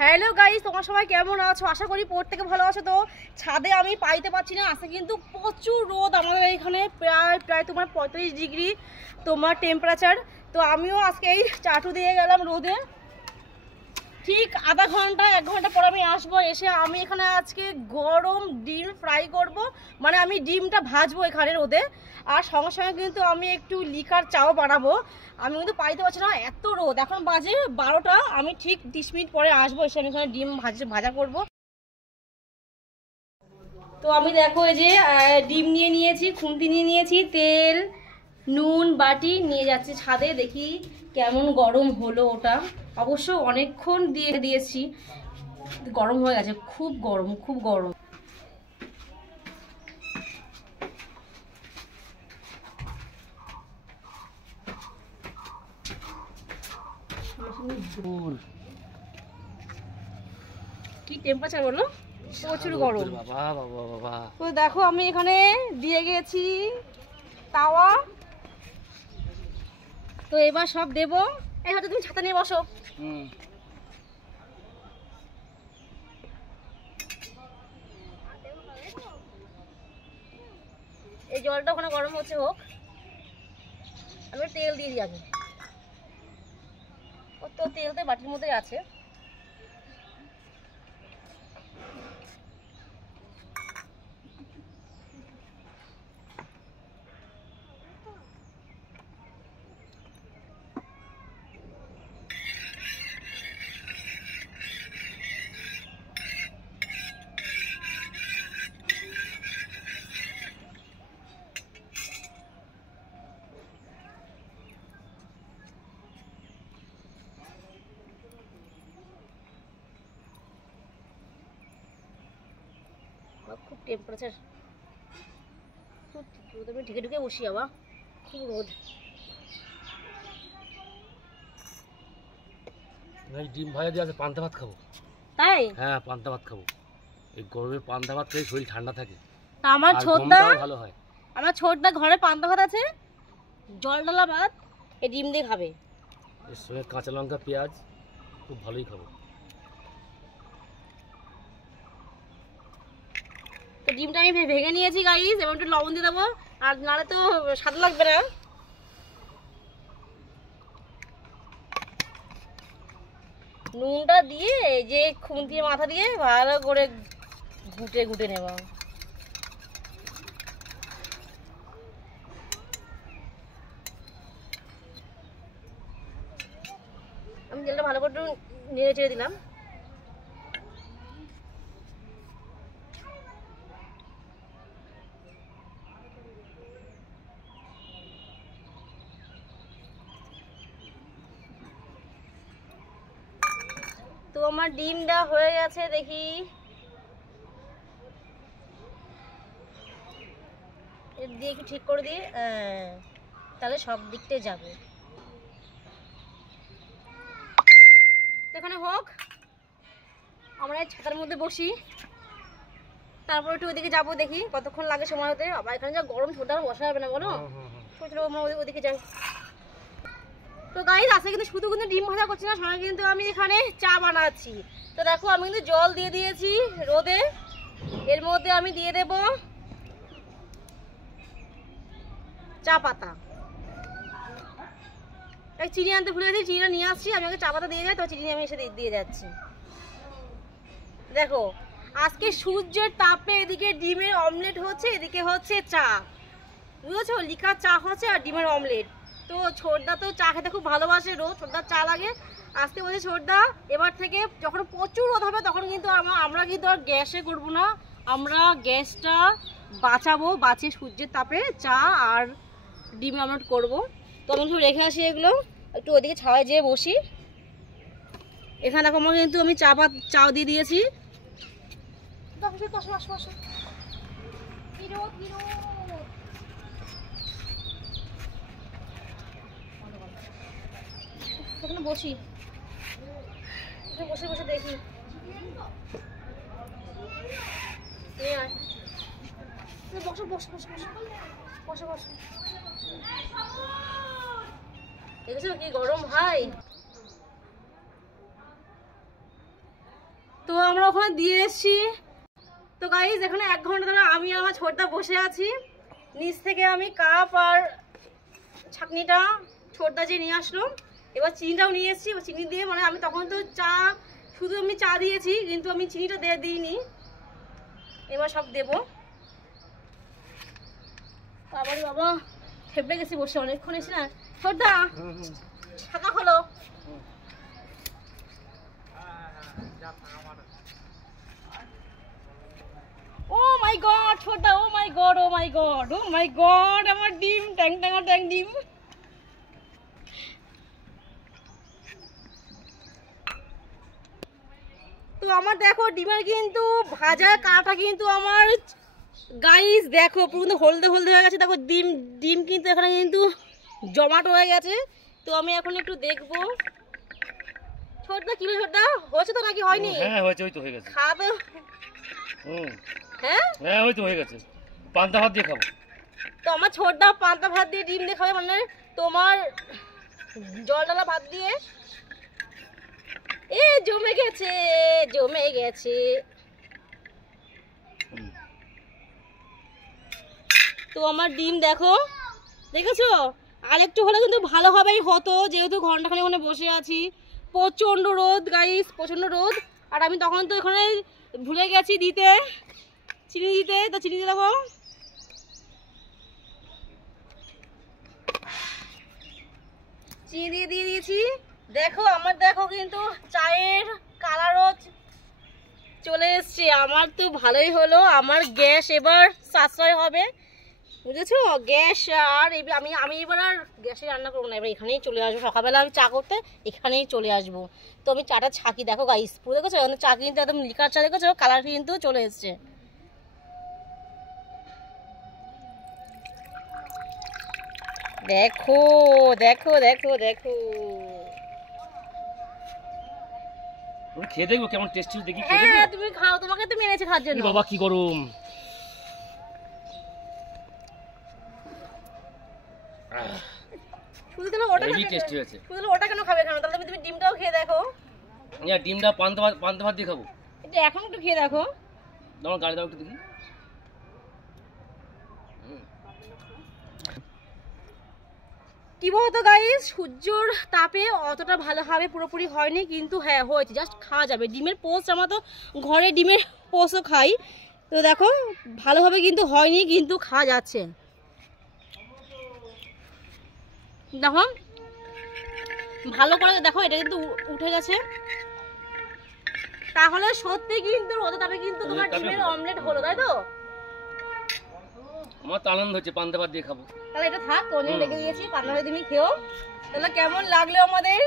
Hello guys, তোমরা সবাই কেমন আছো? আশা করি প্রত্যেকে ভালো আছো। তো ছাদে আমি পাইতে পারছি না, আজকে কিন্তু প্রচুর রোদ আমাদের এখানে, প্রায় তোমার 45 ডিগ্রি তোমার টেম্পারেচার। তো আমিও আজকে এই চাটু দিয়ে গেলাম রোদে, ঠিক আধা ঘন্টা 1 ঘন্টা পর আমি আসবো। এসে আমি এখানে আজকে গরম ডিম ফ্রাই করব, মানে আমি ডিমটা ভাজবো এখানে রোদে, আর সঙ্গে সঙ্গে কিন্তু আমি একটু লিকার চাও বানাবো। আমি কিন্তু পাইতে পারছি না, এত রোদ। এখন বাজে 12টা, আমি ঠিক 30 মিনিট পরে আসবো, এসে আমি এখানে ডিম ভাজা করব। তো আমি দেখো এই যে ডিম নিয়ে নিয়েছি, খুন্তি নিয়ে নিয়েছি, তেল, নুন, বাটি নিয়ে যাচ্ছি ছাদে। দেখি কেমন গরম হলো ওটা। অবশ্য অনেকক্ষণ দিয়েছি, গরম হয়ে গেছে, খুব গরম, খুব গরম। কি টেম্পারেচার বলো, প্রচুর গরম। তো দেখো আমি এখানে দিয়ে গেছি তাওয়া। তো এবার সব দেবো। এই হয়তো তুমি ছাতা নিয়ে বসো। এই জলটা ওখানে গরম হচ্ছে, হোক। আমি তেল দিয়ে দিই আগে। ও তো তেল তো বাটির মধ্যে আছে। খুব টেম্পারেচার, খুব রোদ। আমি ঢেকে ঢুকে বসি, আবার খুব রোদ। ডিম ভাজা দিয়ে আছে, পান্তা ভাত খাবো। তাই? হ্যাঁ, পান্তা ভাত খাবো। এই গরমে পান্তা ভাত খেয়ে শরীর ঠান্ডা থাকে। তা আমার ছোটদা, ভালো হয়। আমার ছোটদা ঘরে পান্তা ভাত আছে, জল ডালা ভাত, এই ডিম দিয়ে খাবে। এর সঙ্গে কাঁচা লঙ্কা, পেঁয়াজ, খুব ভালোই খাবো। তো ডিমটা আমি ভেঙে নিয়েছি গাইস, এবং একটু লবণ দিয়ে দেবো, আর নাহলে তো স্বাদ লাগবে না। নুনটা দিয়ে এই যে খুন্তির মাথা দিয়ে ভালো করে ঘুটে ঘুটে নেব। আমি তেলটা ভালো করে নেড়ে চেড়ে দিলাম। তো আমার ডিমটা হয়ে গেছে, দেখি। এর দিয়ে একটু ঠিক করে দিই, তাহলে সব দিকটাই যাবে। এখানে হোক, আমরা এই ছাতার মধ্যে বসি, তারপর একটু ওইদিকে যাবো, দেখি কতক্ষণ লাগে সময় হতে। আবার এখানে যা গরম, ছোটা বসা যাবে না বলো। ছোট আমরা ওদিকে যাই। তো গাইস, আজকে কিন্তু শুধু কিন্তু ডিম ভাজা করছি না, সঙ্গে কিন্তু আমি এখানে চা বানাচ্ছি। তো দেখো আমি কিন্তু জল দিয়ে দিয়েছি রোদে, এর মধ্যে আমি দিয়ে দেব চা পাতা। এই চিনি আনতে ভুলে গেছি, চিনিটা নিয়ে আসছি। আমি আগে চা পাতা দিয়ে যাই, তো চিনি আমি এসে দিয়ে যাচ্ছি। দেখো আজকে সূর্যের তাপে এদিকে ডিমের অমলেট হচ্ছে, এদিকে হচ্ছে চা, বুঝেছো? লিকার চা হচ্ছে আর ডিমের অমলেট। তো ছোটদা তো চা খেতে খুব ভালোবাসে, রোজ ছোটদার চা লাগে। আজকে বলছে ছোটদা এবার থেকে যখন প্রচুর রোদ হবে তখন কিন্তু আমরা কিন্তু আর গ্যাসে করবো না, আমরা গ্যাসটা বাঁচাবো, বাঁচিয়ে সূর্যের তাপে চা আর ডিম অমলেট করবো। তো আমি সব রেখে আসি এগুলো, একটু ওইদিকে ছাওয়ায় যেয়ে বসি। এখানে দেখো আমার কিন্তু আমি চাও দিয়ে দিয়েছি। এখানে বসি, বসে বসে দেখি। বসো বসো বসো বসো বসো বসো। দেখেছো কি গরম ভাই। তো আমরা ওখানে দিয়ে এসছি। তো গাইজ এখানে 1 ঘন্টা ধরে আমি আর আমার ছোটদা বসে আছি। নিচ থেকে আমি কাপ আর ছাঁকনিটা ছোটদা যে নিয়ে আসলো, এবার চিনিটাও নিয়ে এসেছি। এবার চিনি দিয়ে মানে আমি তখন তো শুধু আমি চা দিয়েছি, কিন্তু আমি চিনিটা দিইনি। এবার সব দেবো। আবার বাবা ফেবড়ে গেছি বসে, অনেকক্ষণ এসে না। ছোটদা ছাতা খোলো। ও মাই গড ছোটদা, ও মাই গড, ও মাই গড, ও মাই গড, আমার ডিম ট্যাং ট্যাং ডিম। তো আমার দেখো ডিমের কিন্তু ভাজার কাটা কিন্তু আমার গাইস দেখো পুরো হলদে হলদে হয়ে গেছে। দেখো ডিম কিন্তু এখানে কিন্তু জমাট হয়ে গেছে। তো আমি এখন একটু দেখবো। ছোটদা কি ছোটদা হয়েছে তো নাকি হয়নি? হ্যাঁ হয়েছে, ওই তো হয়ে গেছে। খাবে? হ্যাঁ হ্যাঁ ওই তো হয়ে গেছে, পান্তা ভাত দিয়ে খাবো। তো আমার ছোটদা পান্তা ভাত দিয়ে ডিম দিয়ে খাবে, মানে তোমার জল ডালা ভাত দিয়ে। এ জমে গেছে, জমে গেছে। তো আমার ডিম দেখো, দেখেছো? আর একটু হলে কিন্তু ভালোভাবেই হতো, যেহেতু ঘন্টাখানে ওখানে বসে আছি। প্রচণ্ড রোদ গাইস, প্রচণ্ড রোদ। আর আমি তখন তো এখানে ভুলে গেছি দিতে চিনি দিতে। তো চিনি দিয়ে দেখো চিনি দিয়ে দিয়েছি। দেখো আমার দেখো কিন্তু চায়ের কালারও চলে এসছে। আমার তো ভালোই হলো, আমার গ্যাস এবার সাশ্রয় হবে, বুঝেছো? গ্যাস আর আমি এবার আর গ্যাসে রান্না করবো না, এবার এখানেই চলে আসবো। সকালবেলা আমি চা করতে এখানেই চলে আসবো। তো আমি চাটা ছাকি, দেখো গাইস পুরো দেখেছো চা কিন্তু একদম লিকার চা, দেখেছো কালার কিন্তু চলে এসছে। দেখো দেখো দেখো দেখো খেয়ে দেখবো কেমন টেস্টি, দেখি। হ্যাঁ তুমি খাও, তোমাকে তো মেরেছে খাওয়ার জন্য। বাবা কি গরম। শুধু তাহলে ওটা হেভি টেস্টি হয়েছে। শুধু ওটা কেন খাবে কেন? তাহলে তুমি ডিমটাও খেয়ে দেখো। ডিমটা পান্তা ভাত দিয়ে খাবো। এটা এখন একটু খেয়ে দেখো। তোমার গাড়ি দাও একটু দেখি। কি বলতো গাইস, সূর্যর তাপে অতটা ভালোভাবে পুরোপুরি হয়নি, কিন্তু হ্যাঁ হয়েছে, জাস্ট খাওয়া যাবে। ডিমের পোস্ট আমরা তো ঘরে ডিমের পোস্টও খাই। তো দেখো ভালোভাবে কিন্তু হয়নি, কিন্তু খাওয়া যাচ্ছে। দেখো ভালো করে দেখো, এটা কিন্তু উঠে গেছে। তাহলে সত্যি কিন্তু রোদে তাপে কিন্তু তোমার ডিমের অমলেট হলো, তাই তো? আমার তো আনন্দ হচ্ছে, পান্তা ভাত দিয়ে খাবো। তাহলে এটা থাক, অনেক রেখে দিয়েছি, পান্তা ভাত তুমি খেও। তাহলে কেমন লাগলো আমাদের